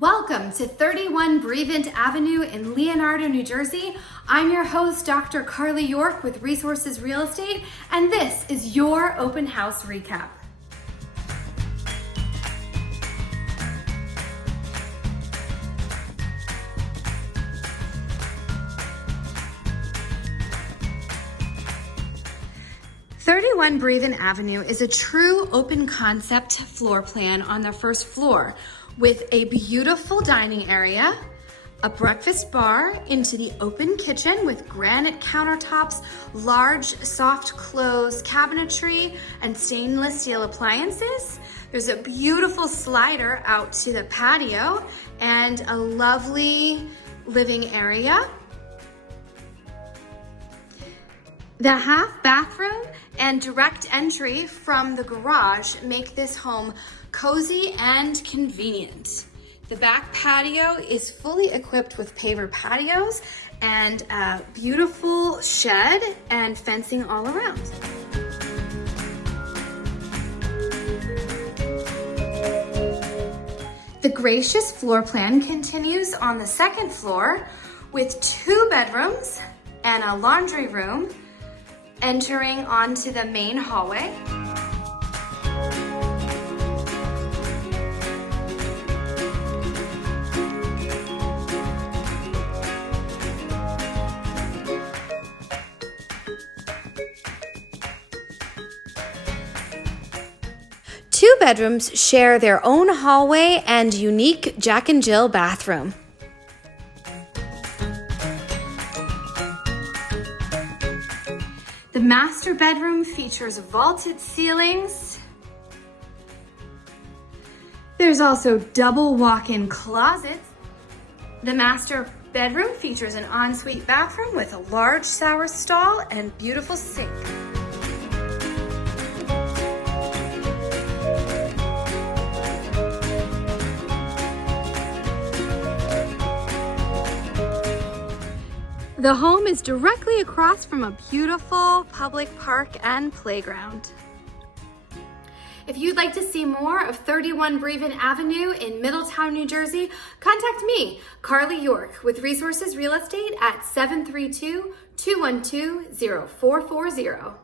Welcome to 31 Brevent Avenue in Leonardo, New Jersey. I'm your host, Dr. Carly York with Resources Real Estate, and this is your open house recap. "31 Brevent Avenue is a true open concept floor plan on the first floor with a beautiful dining area, a breakfast bar into the open kitchen with granite countertops, large soft close cabinetry, and stainless steel appliances. There's a beautiful slider out to the patio and a lovely living area. The half bathroom and direct entry from the garage make this home cozy and convenient. The back patio is fully equipped with paver patios and a beautiful shed and fencing all around. The gracious floor plan continues on the second floor with 2 bedrooms and a laundry room entering onto the main hallway. Two bedrooms share their own hallway and unique Jack and Jill bathroom. The master bedroom features vaulted ceilings. There's also double walk-in closets. The master bedroom features an ensuite bathroom with a large shower stall and beautiful sink. The home is directly across from a beautiful public park and playground. If you'd like to see more of 31 Brevent Avenue in Middletown, New Jersey, contact me, Carly York, with Resources Real Estate at 732-212-0440.